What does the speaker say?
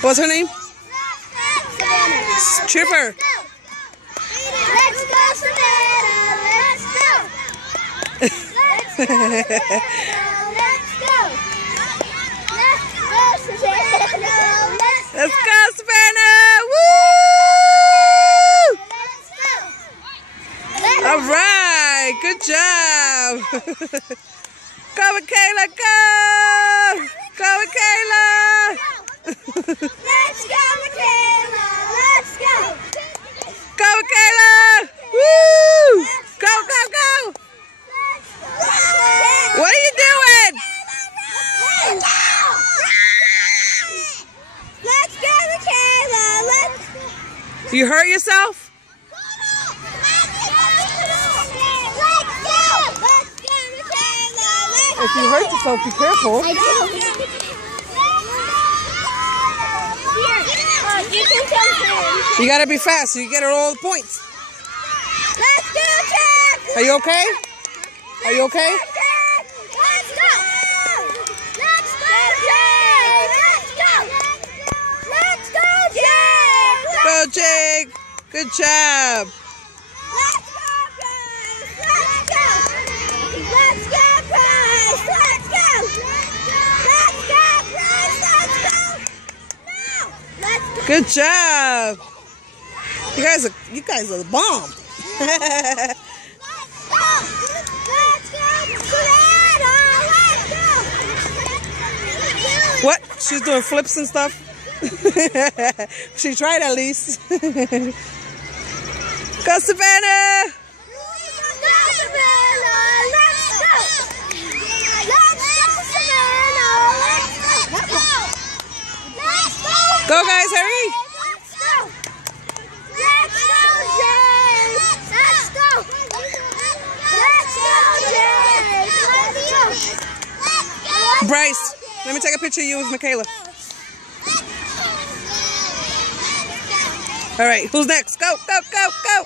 What's her name? Chipper. Let's go, Savannah. Let's go. Let's go. Let's go. Let's go, Savannah. Let's go, Savannah. Woo! All right. Good job. Go, Michaela. Go. Go, Michaela. Let's go, Michaela. Let's go. Go, Michaela. Woo! Go, go, go. What are you doing? Let's go, Michaela. Let's go. You hurt yourself? If you hurt yourself, be careful. You gotta be fast so you get all the points. Let's go, Jack! Are you okay? Are you okay? Let's go! Let's go, Jake! Let's go! Let's go, Jake! Go, Jake! Good job. Let's go, guys! Let's go! Let's go, guys! Let's go! Let's go, guys! Let's go! No! Let's go! Good job. You guys are the bomb. Let's go! What? She's doing flips and stuff? She tried at least. Go, Savannah! Go, guys, hurry! Bryce, let me take a picture of you with Michaela. All right, who's next? Go, go, go, go!